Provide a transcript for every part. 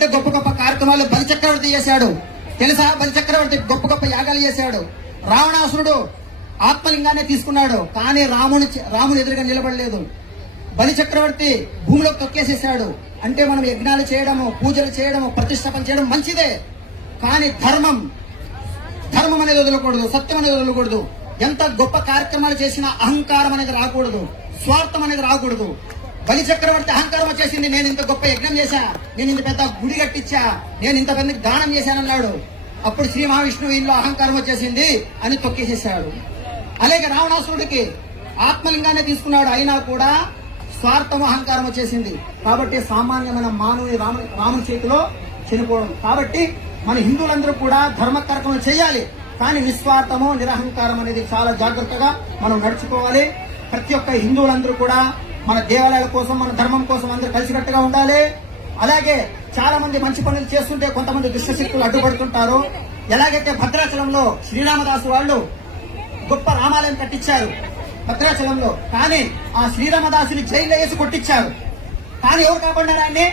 గొప్ప గొప్ప కార్యక్రమాలు బలిచక్రవర్తి చేశాడు. తెలుసా? బలిచక్రవర్తి గొప్ప గొప్ప యాగాలు చేశాడు. రావణాసురుడు ఆత్మలింగాన్ని తీసుకున్నాడు, కానీ రాముడు ఎదురుగా నిలబడలేదు. బలిచక్రవర్తి భూమిలోకి తొక్కేసేసాడు. అంటే మనం యజ్ఞాలు చేయడము, పూజలు చేయడము, ప్రతిష్టాపన చేయడం మంచిదే, కానీ ధర్మం అనేది వదలకూడదు, సత్యం అనేది వదలకూడదు. ఎంత గొప్ప కార్యక్రమాలు చేసినా అహంకారం అనేది రాకూడదు, స్వార్థం అనేది రాకూడదు. బలి చక్రవర్తి అహంకారం వచ్చేసింది. నేను ఇంత గొప్ప యజ్ఞం చేశా, నేను ఇంత పెద్ద గుడి కట్టించా, నేను ఇంత పెద్ద దానం చేశానన్నాడు. అప్పుడు శ్రీ మహావిష్ణువు ఇంట్లో అహంకారం వచ్చేసింది అని తొక్కేసేసాడు. అలాగే రావణాసురుడికి ఆత్మలింగాన్ని తీసుకున్నాడు, అయినా కూడా స్వార్థం అహంకారం వచ్చేసింది. కాబట్టి సామాన్యమైన మానవుని రాముని చేతిలో చనిపోవడం. కాబట్టి మన హిందువులందరూ కూడా ధర్మ కార్యక్రమం చేయాలి, కానీ నిస్వార్థము నిరహంకారం అనేది చాలా జాగ్రత్తగా మనం నడుచుకోవాలి. ప్రతి ఒక్క హిందువులందరూ కూడా మన దేవాలయాల కోసం, మన ధర్మం కోసం అందరూ కలిసికట్టుగా ఉండాలి. అలాగే చాలా మంది మంచి పనులు చేస్తుంటే కొంతమంది దుష్టశక్తులు అడ్డుపడుతుంటారు. ఎలాగైతే భద్రాచలంలో శ్రీరామదాసు వాళ్ళు గొప్ప రామాలయం కట్టించారు భద్రాచలంలో, కానీ ఆ శ్రీరామదాసుని జైల్లో వేసి కొట్టించారు. కానీ ఎవరు కాపాడారు ఆయన్ని?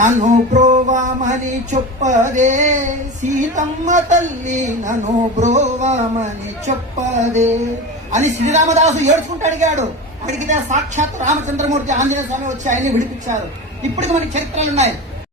నన్ను బ్రోవామని చెప్పదే సీతమ్మ తల్లి, నన్ను బ్రోవామని చెప్పదే అని శ్రీరామదాసు ఏడ్చుకుంటూ అడిగితే సాక్షాత్ రామచంద్రమూర్తి ఆంజనేయ స్వామి వచ్చి ఆయన్ని విడిపించారు. ఇప్పటికి మనకి చరిత్రలు ఉన్నాయి.